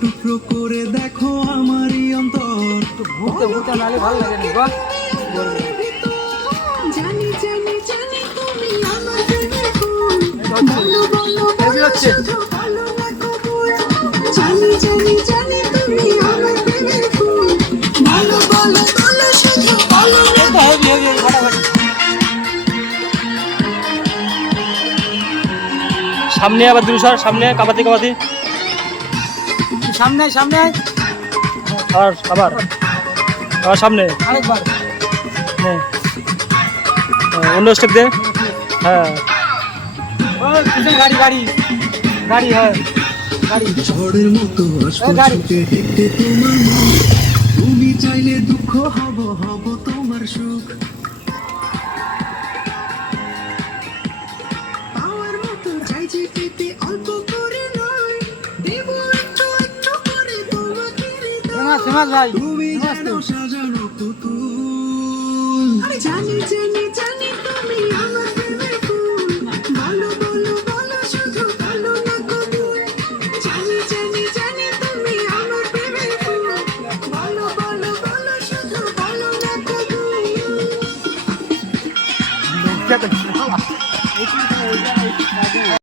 টুকরো করে দেখো আমারই অন্তর ঘুরতে ঘুরতে নালে ভালো লাগে নি বাহ জানি জানি জানি তুমি আমার প্রেমের ফুল বলো বলো বলো শুধু বলো না কবুল জানি জানি জানি তুমি আমার প্রেমের ফুল বলো বলো বলো শুধু বলো না সামনে আবার দুশো সামনে কাবাতি কাবাতি সামনে সামনে আর আবার আবার সামনে আরেকবার হ্যাঁ অন্য স্টেপ দে হ্যাঁ গাড়ি গাড়ি গাড়ি হ্যাঁ গাড়ি ঝড়ের মতো আসতে হেঁটে তোমার মন তুমি চাইলে দুঃখ হব হব তোমার সুখ পাওয়ার মতো চাই যে পেতে অল্প করে নয় দেব একটু একটু করে তোমাকে ফেমাস ফেমাস ভাই তুমি যেন সাজানো পুতুল জানি জানি জানি তুমি আমার প্রেমের ফুল বলো বলো বলো শুধু বলো না কবুল জানি জানি জানি তুমি আমার প্রেমের ফুল বলো বলো বলো শুধু বলো না কবুল